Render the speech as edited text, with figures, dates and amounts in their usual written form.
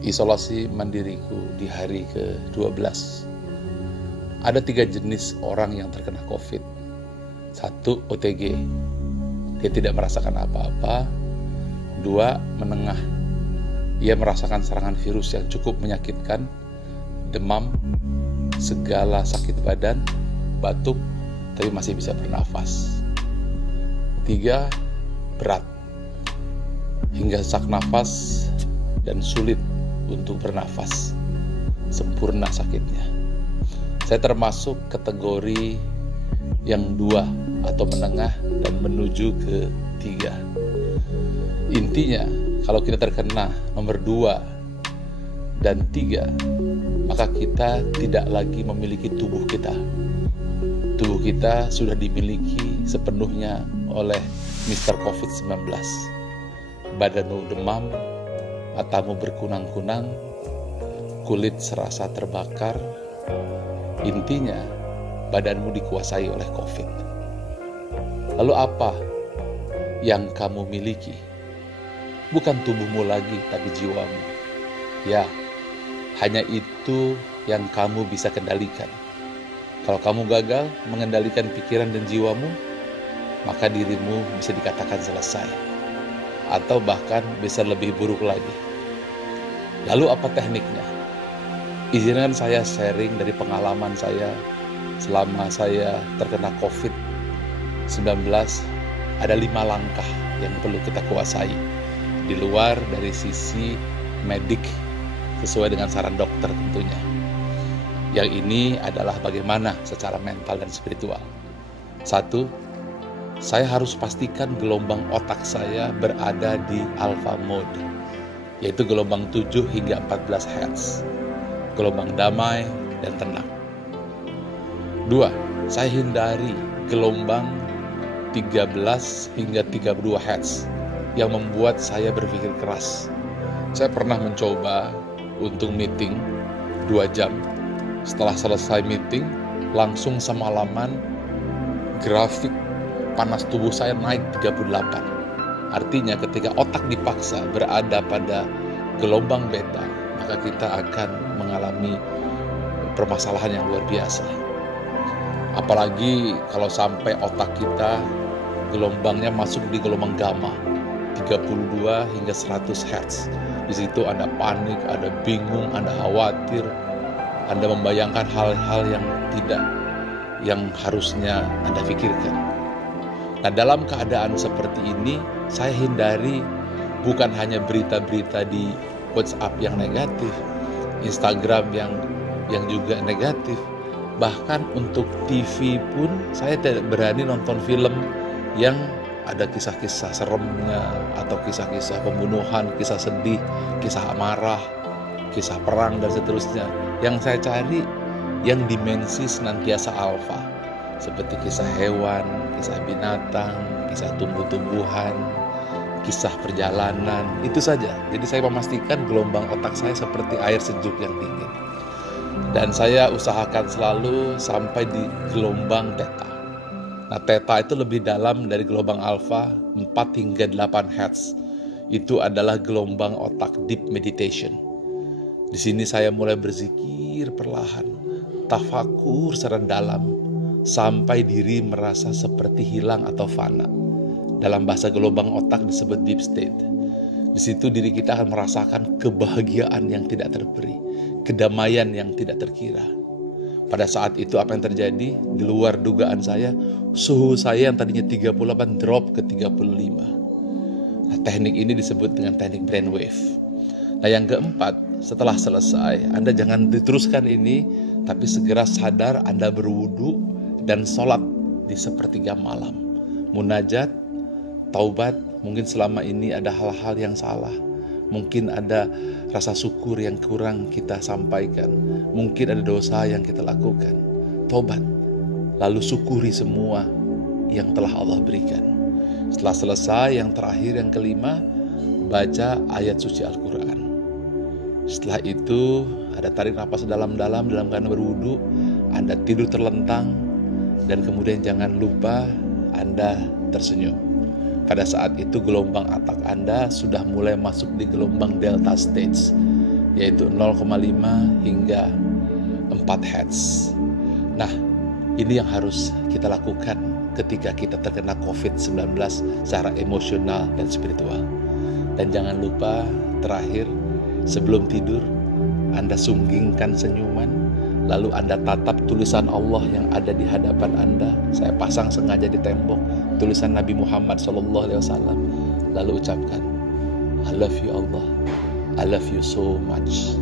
Isolasi mandiriku di hari ke-12. Ada 3 jenis orang yang terkena COVID. 1, OTG. Dia tidak merasakan apa-apa. 2, menengah. Ia merasakan serangan virus yang cukup menyakitkan, demam, segala sakit badan, batuk, tapi masih bisa bernafas. 3, berat. Hingga sesak nafas dan sulit untuk bernafas, sempurna sakitnya. Saya termasuk kategori yang 2 atau menengah dan menuju ke 3. Intinya, kalau kita terkena nomor 2 dan 3, maka kita tidak lagi memiliki tubuh kita. Tubuh kita sudah dimiliki sepenuhnya oleh Mr. COVID-19. Badanmu demam, matamu berkunang-kunang, kulit serasa terbakar. Intinya, badanmu dikuasai oleh COVID. Lalu apa yang kamu miliki? Bukan tubuhmu lagi, tapi jiwamu. Ya, hanya itu yang kamu bisa kendalikan. Kalau kamu gagal mengendalikan pikiran dan jiwamu, maka dirimu bisa dikatakan selesai. Atau bahkan bisa lebih buruk lagi. Lalu apa tekniknya? Izinkan saya sharing dari pengalaman saya selama saya terkena COVID-19. Ada 5 langkah yang perlu kita kuasai di luar dari sisi medik sesuai dengan saran dokter tentunya. Yang ini adalah bagaimana secara mental dan spiritual. 1, saya harus pastikan gelombang otak saya berada di alpha mode, yaitu gelombang 7 hingga 14 Hz, gelombang damai dan tenang. 2, saya hindari gelombang 13 hingga 32 Hz yang membuat saya berpikir keras. Saya pernah mencoba untuk meeting 2 jam. Setelah selesai meeting, langsung semalaman grafik panas tubuh saya naik 38. Artinya ketika otak dipaksa berada pada gelombang beta, maka kita akan mengalami permasalahan yang luar biasa. Apalagi kalau sampai otak kita gelombangnya masuk di gelombang gamma 32 hingga 100 Hz. Di situ Anda panik, Anda bingung, Anda khawatir, Anda membayangkan hal-hal yang harusnya Anda pikirkan. Nah, dalam keadaan seperti ini, saya hindari bukan hanya berita-berita di WhatsApp yang negatif, Instagram yang juga negatif. Bahkan untuk TV pun saya tidak berani nonton film yang ada kisah-kisah seremnya atau kisah-kisah pembunuhan, kisah sedih, kisah amarah, kisah perang dan seterusnya. Yang saya cari yang dimensi senantiasa alfa, seperti kisah hewan, kisah binatang, kisah tumbuh-tumbuhan, kisah perjalanan, itu saja. Jadi saya memastikan gelombang otak saya seperti air sejuk yang dingin. Dan saya usahakan selalu sampai di gelombang theta. Nah, theta itu lebih dalam dari gelombang alfa, 4 hingga 8 Hz. Itu adalah gelombang otak deep meditation. Di sini saya mulai berzikir perlahan, tafakur secara dalam, sampai diri merasa seperti hilang atau fana. Dalam bahasa gelombang otak disebut deep state. Di situ diri kita akan merasakan kebahagiaan yang tidak terperi, kedamaian yang tidak terkira. Pada saat itu apa yang terjadi? Di luar dugaan saya, suhu saya yang tadinya 38 drop ke 35. Nah, teknik ini disebut dengan teknik brainwave. Nah, yang keempat, setelah selesai, Anda jangan diteruskan ini, tapi segera sadar Anda berwudu dan sholat di sepertiga malam. Munajat, taubat, mungkin selama ini ada hal-hal yang salah. Mungkin ada rasa syukur yang kurang kita sampaikan. Mungkin ada dosa yang kita lakukan. Taubat, lalu syukuri semua yang telah Allah berikan. Setelah selesai, yang terakhir, yang kelima, baca ayat suci Al-Quran. Setelah itu, ada tarik napas dalam-dalam dalam keadaan berwudu. Anda tidur terlentang. Dan kemudian jangan lupa Anda tersenyum. Pada saat itu gelombang otak Anda sudah mulai masuk di gelombang delta stage. yaitu 0,5 hingga 4 Hz. Nah, ini yang harus kita lakukan ketika kita terkena COVID-19 secara emosional dan spiritual. Dan jangan lupa terakhir, sebelum tidur, Anda sunggingkan senyuman, lalu Anda tatap tulisan Allah yang ada di hadapan Anda. Saya pasang sengaja di tembok tulisan Nabi Muhammad SAW. Lalu ucapkan, I love you Allah, I love you so much.